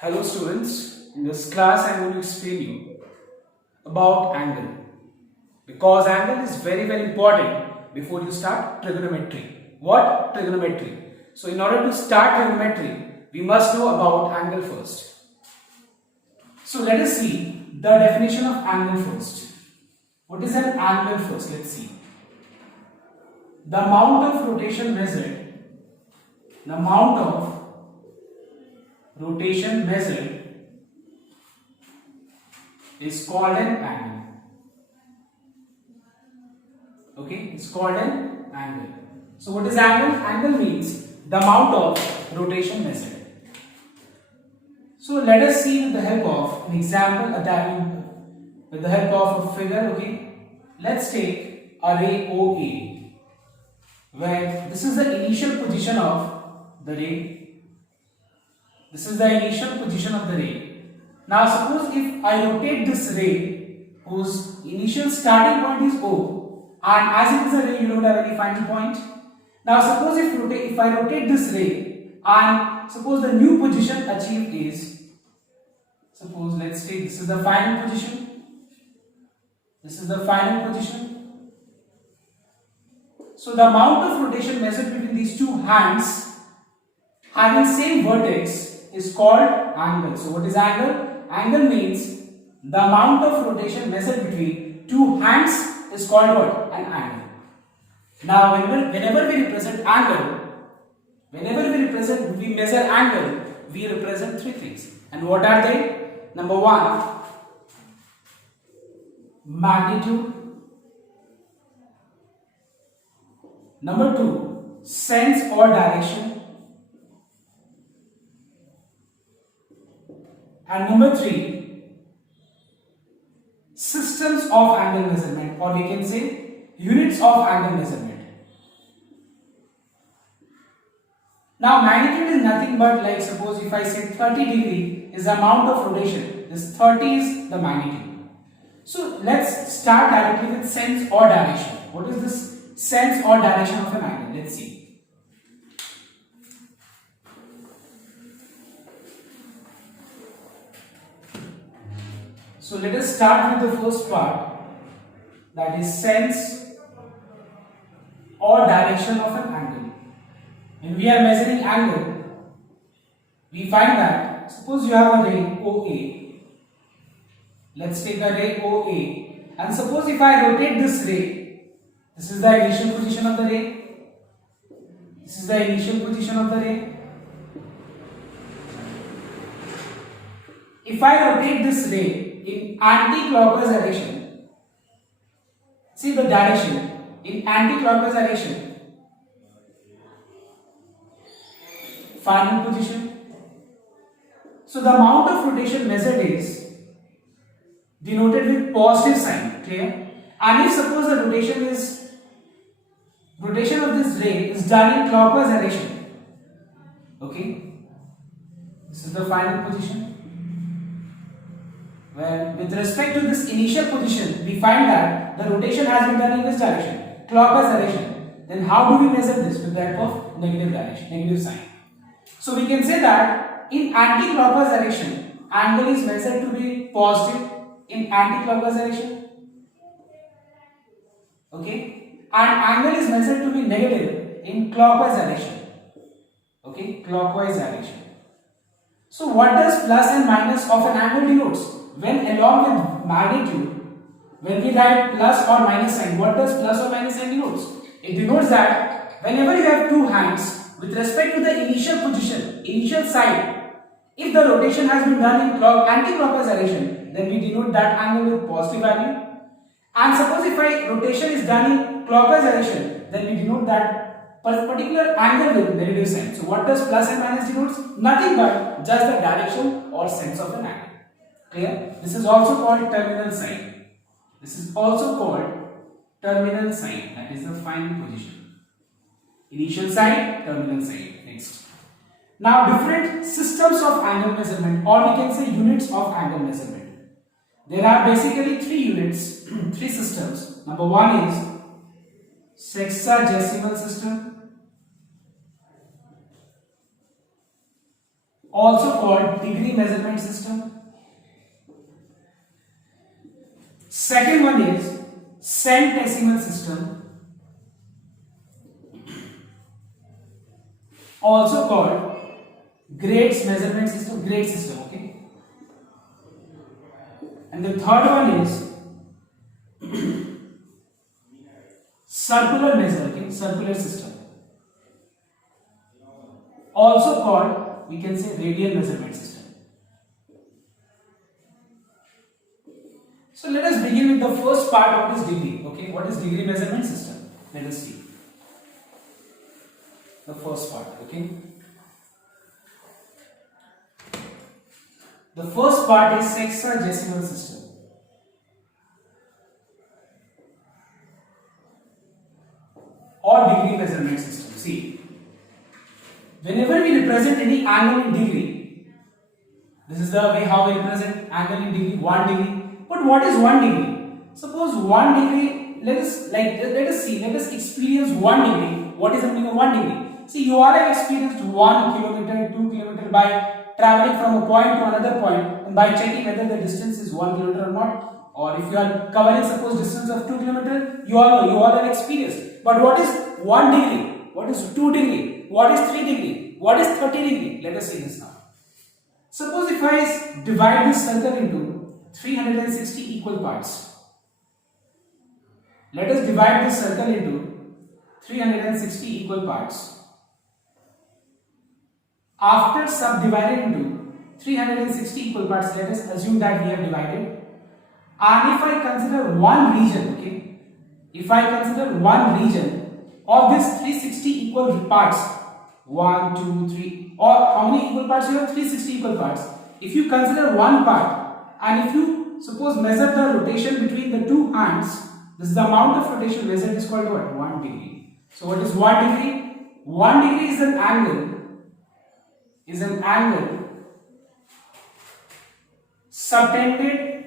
Hello students, in this class I am going to explain you about angle because angle is very important before you start trigonometry. What? Trigonometry. So in order to start trigonometry, we must know about angle first. So let us see the definition of angle first. What is an angle first? Let's see. The amount of rotation measured, the amount of rotation measured is called an angle. Okay, it's called an angle. So what is angle? Angle means the amount of rotation measured. So let us see with the help of an example, with the help of a figure. Okay, let's take a ray OA, where this is the initial position of the ray. This is the initial position of the ray. Now suppose if I rotate this ray whose initial starting point is O, and as it is a ray you don't have any final point. Now suppose if I rotate this ray and suppose the new position achieved is, suppose let's take this is the final position. This is the final position. So the amount of rotation measured between these two hands having same vertex is called angle. So what is angle? Angle means the amount of rotation measured between two hands is called what? An angle. Now whenever we represent angle, we measure angle, we represent three things. And what are they? Number one, magnitude. Number two, sense or direction. And number three, systems of angle measurement, or we can say units of angle measurement. Now magnitude is nothing but, like suppose if I say 30 degree is the amount of rotation, this 30 is the magnitude. So let's start directly with sense or direction. What is this sense or direction of an angle? Let's see. So let us start with the first part, that is sense or direction of an angle. When we are measuring angle, we find that suppose you have a ray OA. Let's take a ray OA, and suppose if I rotate this ray, this is the initial position of the ray. This is the initial position of the ray. If I rotate this ray in anti-clockwise direction, see the direction in anti-clockwise direction, final position. So the amount of rotation measured is denoted with positive sign, clear? And if suppose the rotation of this ray is done in clockwise direction, okay, this is the final position. Well, with respect to this initial position, we find that the rotation has been done in this direction, clockwise direction. Then how do we measure this? With the help of negative direction, negative sign. So we can say that in anti-clockwise direction, angle is measured to be positive in anti-clockwise direction. Okay, and angle is measured to be negative in clockwise direction. Okay, clockwise direction. So what does plus and minus of an angle denotes? When along with magnitude, when we write plus or minus sign, what does plus or minus sign denotes? It denotes that whenever you have two hands, with respect to the initial position, initial side, if the rotation has been done in anti-clockwise direction, then we denote that angle with positive value. And suppose if rotation is done in clockwise direction, then we denote that particular angle with negative sign. So what does plus and minus denotes? Nothing but just the direction or sense of an angle. Clear? This is also called terminal sign. This is also called terminal sign, that is the final position. Initial side, terminal side. Next. Now different systems of angle measurement, or we can say units of angle measurement. There are basically three units, three systems. Number one is sexagesimal system. also called degree measurement system. Second one is centesimal system, also called grades measurement system, grade system, okay. And the third one is circular measure, okay, circular system, also called, we can say, radial measurement system. So let us begin with the first part. What is degree? Okay, what is degree measurement system? Let us see the first part. Okay, the first part is sexagesimal system. Or degree measurement system. See, whenever we represent any angle in degree, this is the way how we represent angle in degree, 1 degree. But what is 1 degree? Suppose 1 degree, let us experience 1 degree. What is the meaning of 1 degree? See, you all have experienced 1 kilometer, 2 kilometer by traveling from a point to another point and by checking whether the distance is 1 kilometer or not. Or if you are covering, suppose, distance of 2 kilometer, you all know, you all have experienced. But what is 1 degree? What is 2 degree? What is 3 degree? What is 30 degree? Let us see this now. Suppose if I divide this circle into 360 equal parts. Let us divide this circle into 360 equal parts. After subdividing into 360 equal parts, let us assume that we have divided. And if I consider one region, okay, if I consider one region of this 360 equal parts, 1, 2, 3, or how many equal parts you have? 360 equal parts. If you consider one part, and if you suppose measure the rotation between the two hands, this is the amount of rotation measured is called what? 1 degree. So what is 1 degree? 1 degree is an angle subtended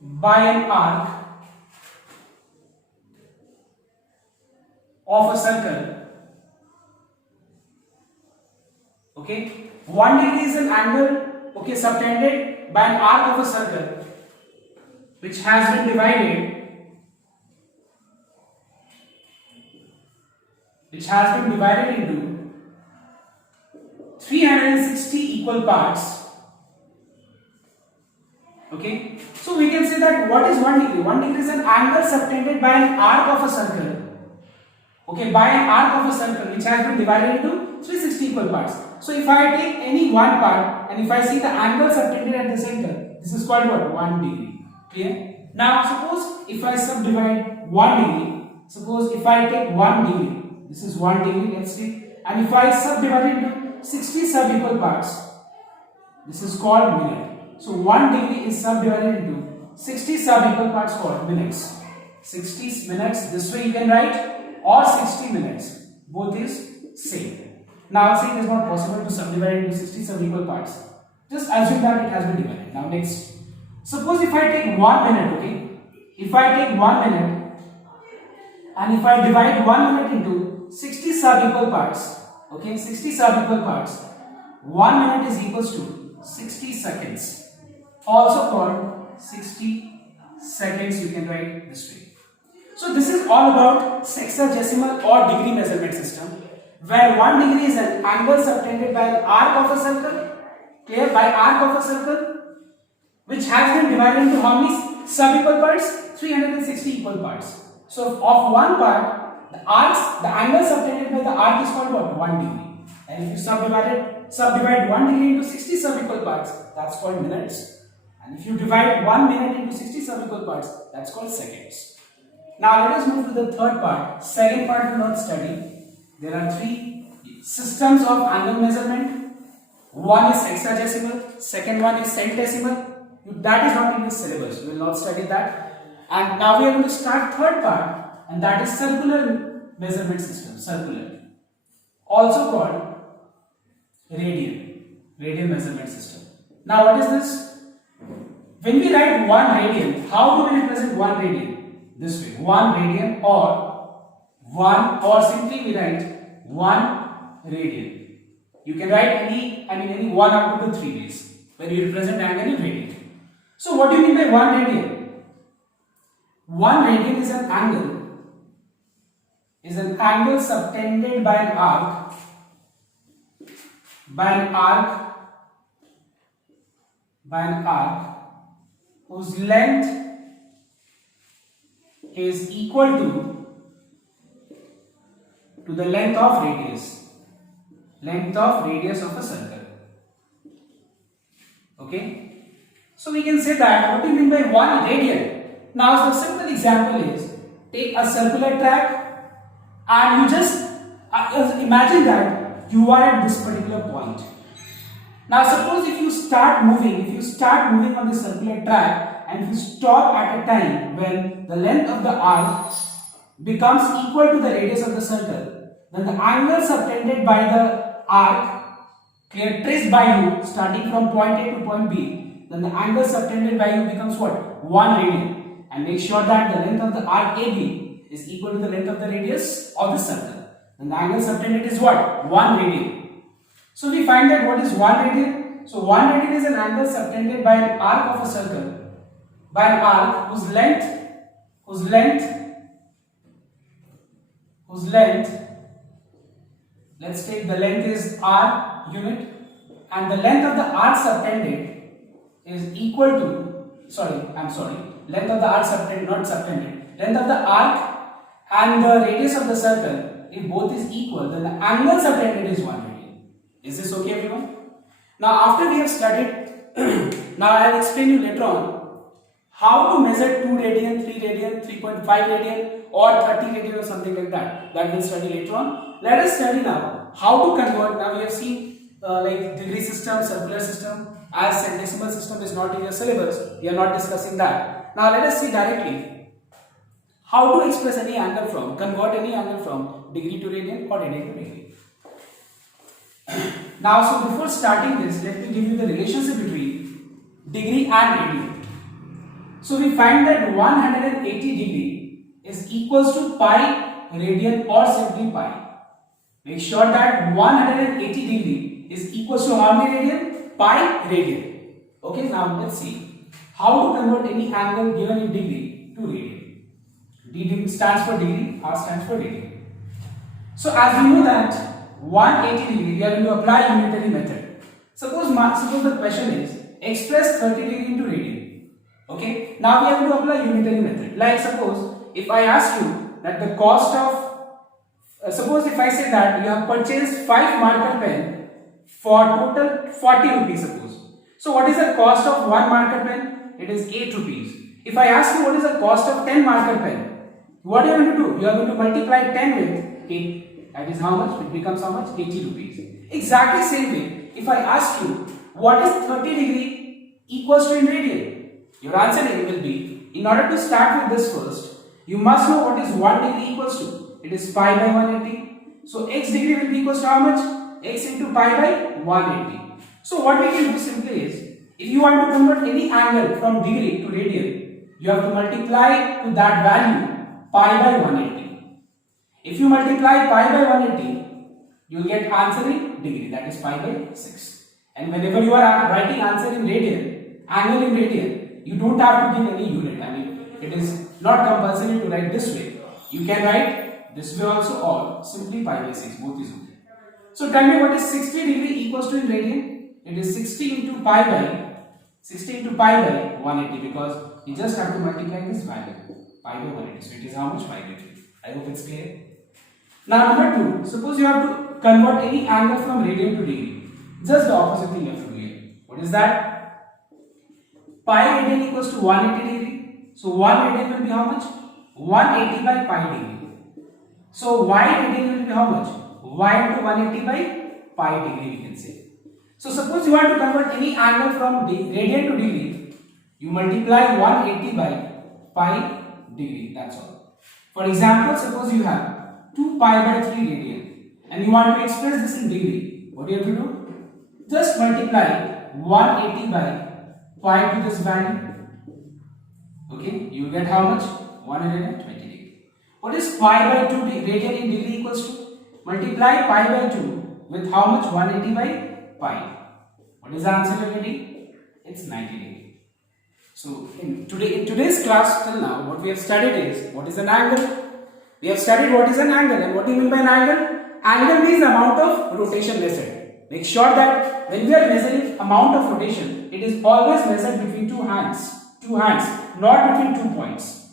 by an arc of a circle. Okay, 1 degree is an angle, okay, subtended by an arc of a circle which has been divided into 360 equal parts. Okay, so we can say that what is 1 degree? 1 degree is an angle subtended by an arc of a circle. Okay, by an arc of a circle which has been divided into 360 equal parts. So if I take any one part and if I see the angle subtended at the center, this is called what? 1 degree. Clear? Now suppose if I subdivide 1 degree, suppose if I take 1 degree, this is 1 degree, let's say, and if I subdivide it into 60 sub-equal parts, this is called minute. So 1 degree is subdivided into 60 sub-equal parts called minutes. 60 minutes, this way you can write, or 60 minutes, both is same. Now say it is not possible to subdivide into 60 sub-equal parts. Just assume that it has been divided. Now next, suppose if I take 1 minute, okay, if I take 1 minute and if I divide 1 minute into 60 sub-equal parts, okay, 60 sub-equal parts, 1 minute is equals to 60 seconds, also called 60 seconds, you can write this way. So this is all about sexagesimal or degree measurement system, where 1 degree is an angle subtended by an arc of a circle, clear, by arc of a circle, which has been divided into how many sub-equal parts? 360 equal parts. So of one part, the angle subtended by the arc is called what? 1 degree. And if you subdivide 1 degree into 60 sub-equal parts, that's called minutes. And if you divide 1 minute into 60 sub-equal parts, that's called seconds. Now let us move to the third part. Second part we will not study. There are 3 systems of angle measurement. One is hexadecimal, second one is centesimal. That is not in the syllabus. We will not study that. And now we are going to start third part, and that is circular measurement system. Circular, also called radial measurement system. Now what is this? When we write 1 radian, how do we represent 1 radian? This way, 1 radian, or simply we write 1 radian. You can write any one up to the 3 ways when you represent angle in radian. So what do you mean by 1 radian? 1 radian is an angle subtended by an arc whose length is equal to the length of radius of a circle. Okay, so we can say that what do you mean by 1 radian? Now the simple example is, take a circular track and you just imagine that you are at this particular point. Now suppose if you start moving on the circular track and if you stop at a time when the length of the arc becomes equal to the radius of the circle, then the angle subtended by the arc traced by you starting from point A to point B, then the angle subtended by you becomes what? 1 radian. And make sure that the length of the arc AB is equal to the length of the radius of the circle. Then the angle subtended is what? 1 radian. So we find that what is 1 radian? So 1 radian is an angle subtended by an arc of a circle, by an arc whose length, let's take the length is r unit, and the length of the arc subtended is equal to, length of the arc subtended, not subtended, length of the arc and the radius of the circle, if both is equal, then the angle subtended is 1 radian. Is this okay, everyone? Now after we have studied, now I will explain you later on how to measure 2 radian, 3 radian, 3.5 radian or 30 radian or something like that. That we'll study later on. Let us study now how to convert. Now we have seen like degree system, circular system, as decimal system is not in your syllabus. We are not discussing that. Now let us see directly how to express any angle from, convert any angle from degree to radian or radian to degree. Now, so before starting this, let me give you the relationship between degree and radian. So we find that 180 degree is equals to pi radian or simply pi. Make sure that 180 degree is equals to how many radian? Pi radian. Okay, now let's see how to convert any angle given in degree to radian. D stands for degree, R stands for radian. So as we know that 180 degree, we are going to apply unitary method. Suppose the question is express 30 degree into radian. Okay, now we are going to apply unitary method. Like suppose if I ask you that the cost of, suppose if I say that you have purchased 5 marker pen for total 40 rupees suppose. So what is the cost of 1 marker pen? It is 8 rupees. If I ask you what is the cost of 10 marker pen, what are you going to do? You are going to multiply 10 with 8. That is how much? It becomes how much? 80 rupees. Exactly same way. If I ask you what is 30 degree equals to in radian, your answer will be, in order to start with this first, you must know what is 1 degree equals to. It is pi by 180. So x degree will be equals to how much? X into pi by 180. So what we can do simply is, if you want to convert any angle from degree to radian, you have to multiply to that value pi by 180. If you multiply pi by 180, you will get answer in degree, that is pi by 6. And whenever you are writing answer in radian, angle in radian, you don't have to give any unit. I mean, it is not compulsory to write this way. You can write this way also, or simply pi by 6, both is okay. So tell me what is 60 degree equals to in radian? It is 60 into pi by 180, because you just have to multiply this value pi by 180. So it is how much? Pi by 2. I hope it's clear. Now number 2, suppose you have to convert any angle from radian to degree. Just the opposite thing you have to do here. What is that? Pi radian equals to 180 degree. So 1 radian will be how much? 180 by pi degree. So y radian will be how much? Y into 180 by pi degree, we can say. So suppose you want to convert any angle from radian to degree, you multiply 180 by pi degree, that's all. For example, suppose you have 2 pi by 3 radian and you want to express this in degree, what do you have to do? Just multiply 180 by pi to this value. Okay, you get how much? 120 degree. What is pi by 2 radian in degree equals to? Multiply pi by 2 with how much? 180 by pi. What is the answer you're getting? It's 90 degree. So in today's class till now, what we have studied is what is an angle. We have studied what is an angle, and what do you mean by an angle? Angle means the amount of rotation measured. Make sure that when we are measuring amount of rotation, it is always measured between two hands, not between 2 points.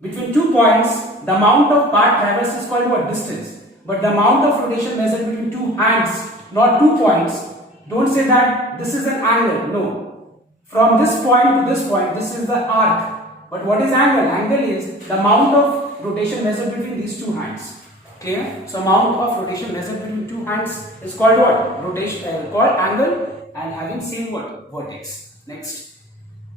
Between 2 points, the amount of path traversed is called what? Distance. But the amount of rotation measured between two hands, not 2 points. Don't say that this is an angle. No. From this point to this point, this is the arc. But what is angle? Angle is the amount of rotation measured between these two hands. Clear? So amount of rotation measured between two hands is called what? Rotation, called angle, and having same what? Vertex. Next.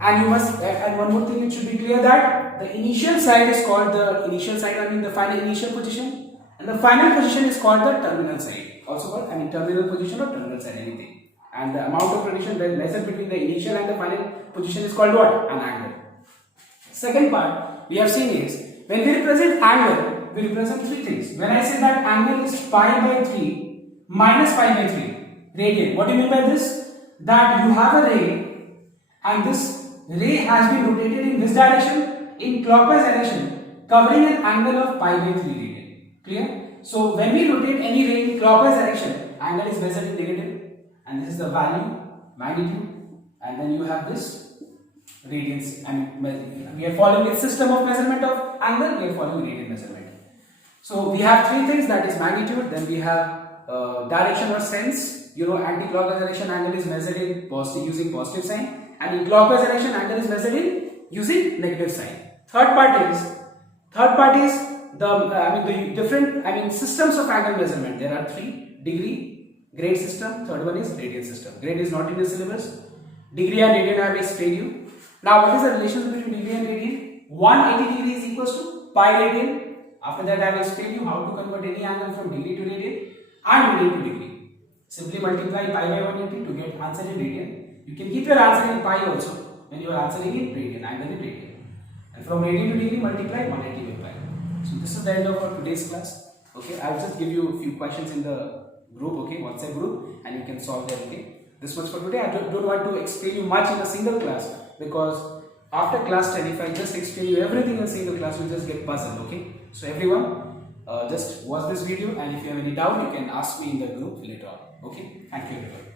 And you must, and one more thing, it should be clear that the initial side is called the initial side, I mean the final initial position, and the final position is called the terminal side. Also called, I mean, terminal position or terminal side, anything. And the amount of rotation measured between the initial and the final position is called what? An angle. Second part we have seen is, when we represent angle, we represent three things. When I say that angle is pi by 3 minus pi by 3 radian, what do you mean by this? That you have a ray, and this ray has been rotated in this direction, in clockwise direction, covering an angle of pi by 3 radian. Clear? So when we rotate any ray in clockwise direction, angle is measured in negative, and this is the value, magnitude, and then you have this radians, and we are following a system of measurement of angle, we are following radian measurement. So we have three things, that is magnitude, then we have direction or sense. You know, anti-clockwise direction angle is measured in positive, using positive sign, and in clockwise direction angle is measured in using negative sign. Third part is the different systems of angle measurement. There are three: degree, grade system. Third one is radian system. Grade is not in the syllabus. Degree and radian I have explained you. Now, what is the relation between degree and radian? 180 degree is equals to pi radian. After that, I have explained you how to convert any angle from degree to radian and radian to degree. Simply multiply pi by 180 to get answer in radian. You can keep your answer in pi also when you are answering in radian, angle in radian. And from radian to degree, multiply 180 by pi. So this is the end of our today's class. Okay, I will just give you a few questions in the group, okay, WhatsApp group, and you can solve them. Okay, this much for today. I don't want to explain you much in a single class, because after class 10, if I just explain you everything in a single class, you just get puzzled. Okay, so everyone, just watch this video, and if you have any doubt, you can ask me in the group later on. Okay, thank you everyone.